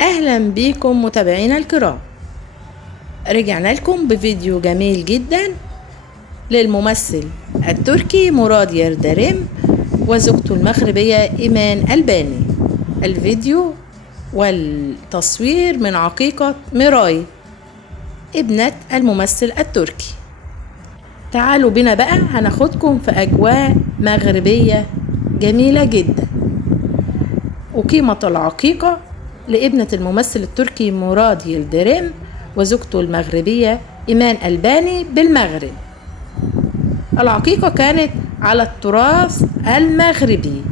اهلا بيكم متابعينا الكرام. رجعنا لكم بفيديو جميل جدا للممثل التركي مراد يلدريم وزوجته المغربية إيمان الباني. الفيديو والتصوير من عقيقة ميراي ابنة الممثل التركي. تعالوا بنا بقى هناخدكم في أجواء مغربية جميلة جدا. أقيمت العقيقة لابنة الممثل التركي مراد يلدريم وزوجته المغربية إيمان الباني بالمغرب. العقيقة كانت على التراث المغربي،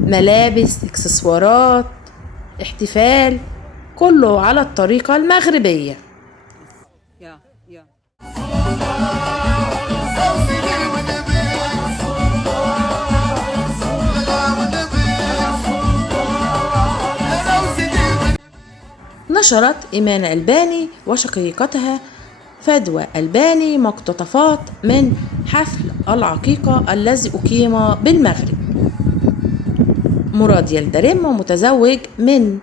ملابس، اكسسوارات، احتفال، كله على الطريقة المغربية. نشرت إيمان الباني وشقيقتها فدوى الباني مقتطفات من حفل العقيقة الذي أقيم بالمغرب. مراد يلدريم متزوج من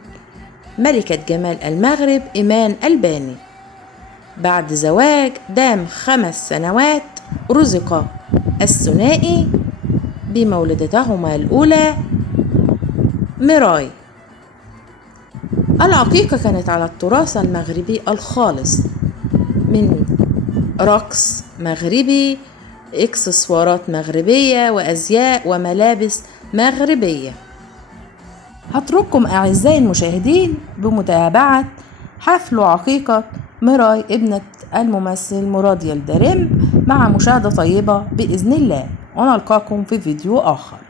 ملكة جمال المغرب إيمان الباني. بعد زواج دام 5 سنوات رزق الثنائي بمولدتهما الأولى ميراي. العقيقة كانت على التراث المغربي الخالص من رقص مغربي، اكسسوارات مغربية وأزياء وملابس مغربية. هترككم أعزائي المشاهدين بمتابعة حفل عقيقة ميراي ابنة الممثل مراد يلدريم مع مشاهدة طيبة بإذن الله، ونلقاكم في فيديو آخر.